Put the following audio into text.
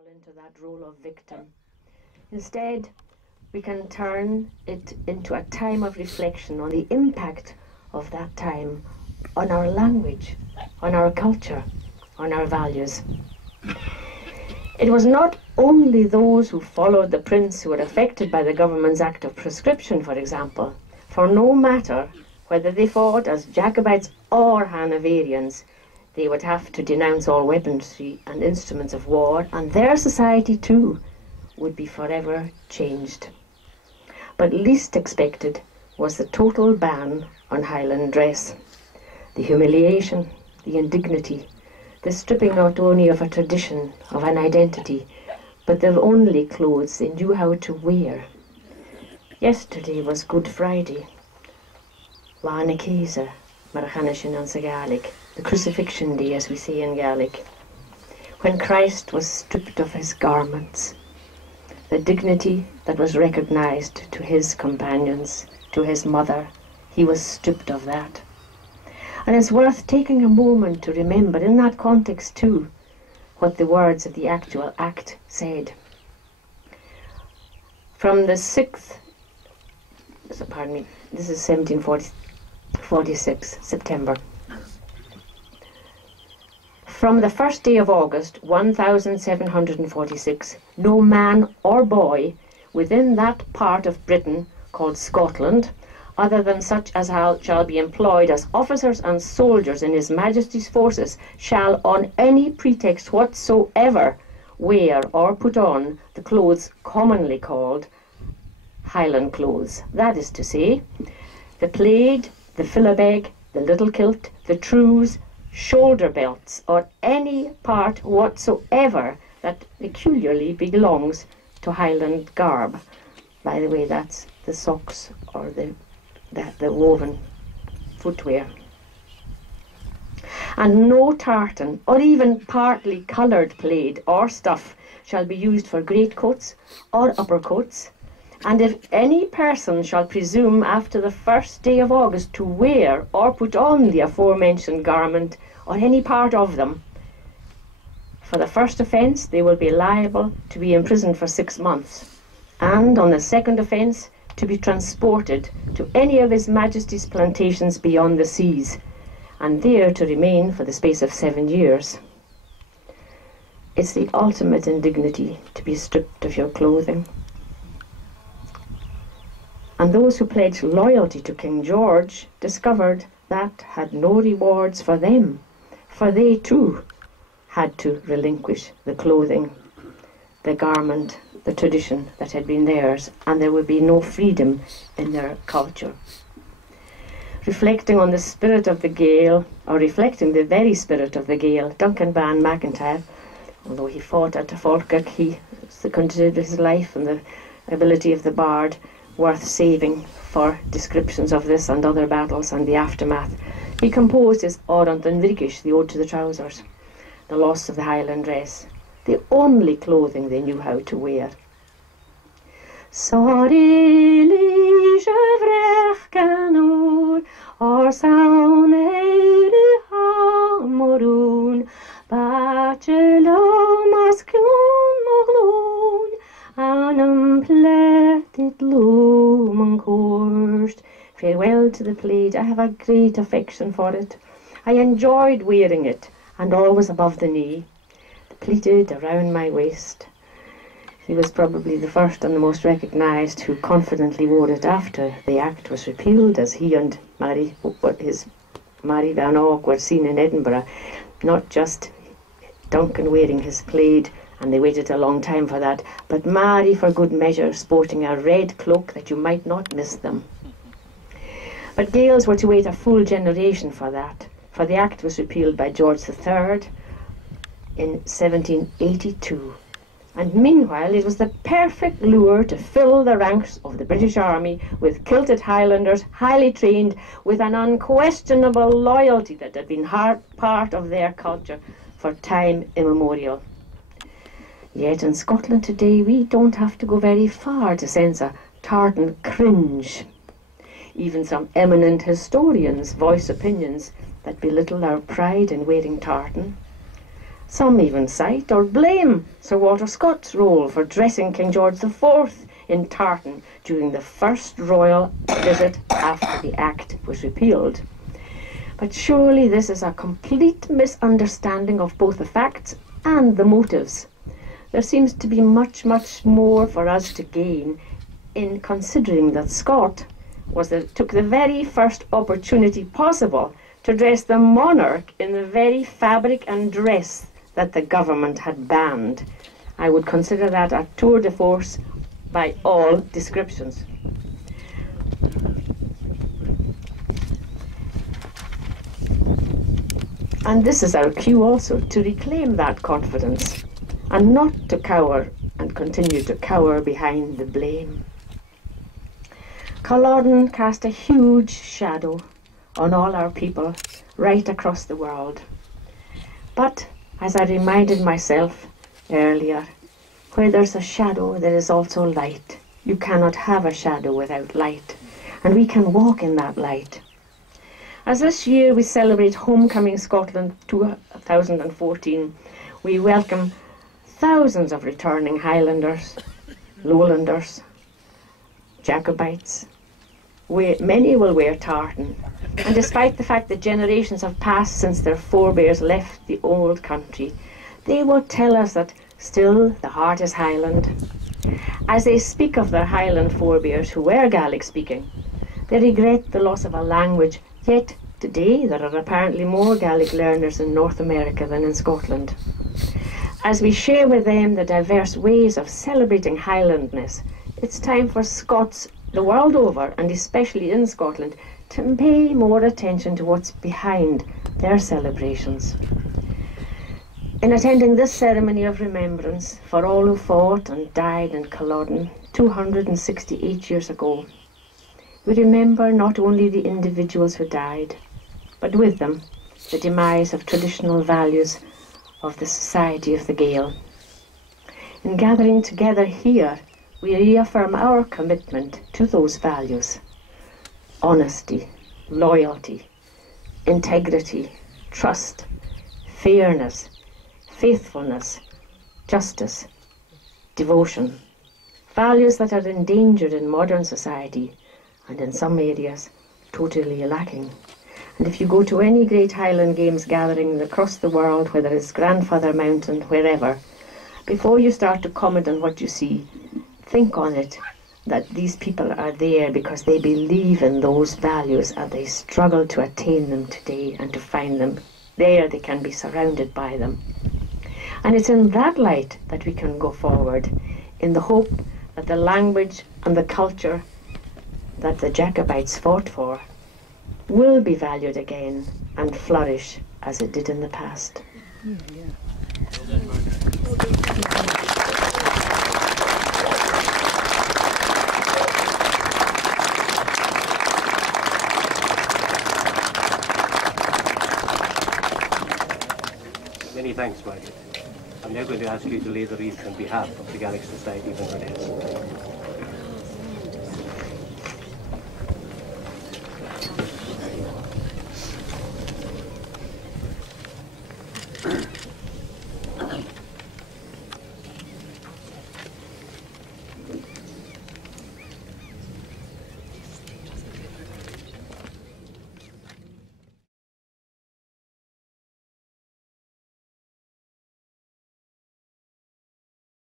fall into that role of victim. Instead, we can turn it into a time of reflection on the impact of that time on our language, on our culture, on our values. It was not only those who followed the prince who were affected by the government's act of proscription, for example, for no matter whether they fought as Jacobites or Hanoverians, they would have to denounce all weaponry and instruments of war, and their society too would be forever changed. But least expected was the total ban on Highland dress. The humiliation, the indignity, the stripping not only of a tradition, of an identity, but the only clothes they knew how to wear. Yesterday was Good Friday. Lana Kaiser, Margaret Bennett, the crucifixion day, as we say in Gaelic, when Christ was stripped of his garments, the dignity that was recognised to his companions, to his mother, he was stripped of that. And it's worth taking a moment to remember in that context too what the words of the actual act said. From the 6th, pardon me, this is 1746, September. From the first day of August, 1746, no man or boy within that part of Britain called Scotland, other than such as shall be employed as officers and soldiers in His Majesty's forces, shall on any pretext whatsoever wear or put on the clothes commonly called Highland clothes. That is to say, the plaid, the philabeg, the little kilt, the trews, shoulder belts, or any part whatsoever that peculiarly belongs to Highland garb. By the way, that's the socks or the woven footwear. And no tartan or even partly coloured plaid or stuff shall be used for greatcoats or uppercoats. And if any person shall presume after the first day of August to wear or put on the aforementioned garment or any part of them, for the first offence they will be liable to be imprisoned for 6 months, and on the second offence to be transported to any of His Majesty's plantations beyond the seas, and there to remain for the space of 7 years. It's the ultimate indignity to be stripped of your clothing. And those who pledged loyalty to King George discovered that had no rewards for them, for they too had to relinquish the clothing, the garment, the tradition that had been theirs, and there would be no freedom in their culture. Reflecting on the spirit of the Gael, or reflecting the very spirit of the Gael, Duncan Ban MacIntyre, although he fought at Falkirk, he considered his life and the ability of the bard worth saving for descriptions of this and other battles and the aftermath. He composed his Orant an Virgish, the Ode to the Trousers, the loss of the Highland dress, the only clothing they knew how to wear. Sorry, je vrech canor, or sound hamorun, bachelor mascun morlun, anum pletted loom courst. Farewell to the plaid. I have a great affection for it. I enjoyed wearing it, and always above the knee, pleated around my waist. He was probably the first and the most recognised who confidently wore it after the Act was repealed, as he and Mary Van Auck were seen in Edinburgh. Not just Duncan wearing his plaid, and they waited a long time for that, but Mary, for good measure, sporting a red cloak that you might not miss them. But Gaels were to wait a full generation for that, for the Act was repealed by George III in 1782. And meanwhile it was the perfect lure to fill the ranks of the British Army with kilted Highlanders, highly trained, with an unquestionable loyalty that had been part of their culture for time immemorial. Yet in Scotland today we don't have to go very far to sense a tartan cringe. Even some eminent historians voice opinions that belittle our pride in wearing tartan. Some even cite or blame Sir Walter Scott's role for dressing King George IV in tartan during the first royal visit after the Act was repealed. But surely this is a complete misunderstanding of both the facts and the motives. There seems to be much, much more for us to gain in considering that Scott took the very first opportunity possible to dress the monarch in the very fabric and dress that the government had banned. I would consider that a tour de force by all descriptions. And this is our cue also to reclaim that confidence and not to cower and continue to cower behind the blame. Culloden cast a huge shadow on all our people right across the world. But, as I reminded myself earlier, where there's a shadow there is also light. You cannot have a shadow without light, and we can walk in that light. As this year we celebrate Homecoming Scotland 2014, we welcome thousands of returning Highlanders, Lowlanders, Jacobites. Many will wear tartan, and despite the fact that generations have passed since their forebears left the old country, they will tell us that still the heart is Highland. As they speak of their Highland forebears who were Gaelic speaking, they regret the loss of a language, yet today there are apparently more Gaelic learners in North America than in Scotland. As we share with them the diverse ways of celebrating Highlandness, it's time for Scots the world over, and especially in Scotland, to pay more attention to what's behind their celebrations. In attending this ceremony of remembrance for all who fought and died in Culloden 268 years ago, we remember not only the individuals who died, but with them the demise of traditional values of the Society of the Gael. In gathering together here, we reaffirm our commitment to those values: honesty, loyalty, integrity, trust, fairness, faithfulness, justice, devotion. Values that are endangered in modern society and in some areas totally lacking. And if you go to any great Highland Games gathering across the world, whether it's Grandfather Mountain, wherever, before you start to comment on what you see, think on it, that these people are there because they believe in those values and they struggle to attain them today and to find them there. They can be surrounded by them. And it's in that light that we can go forward, in the hope that the language and the culture that the Jacobites fought for will be valued again and flourish as it did in the past. Many thanks, Margaret. I'm now going to ask you to lay the wreath on behalf of the Gaelic Society of Inverness.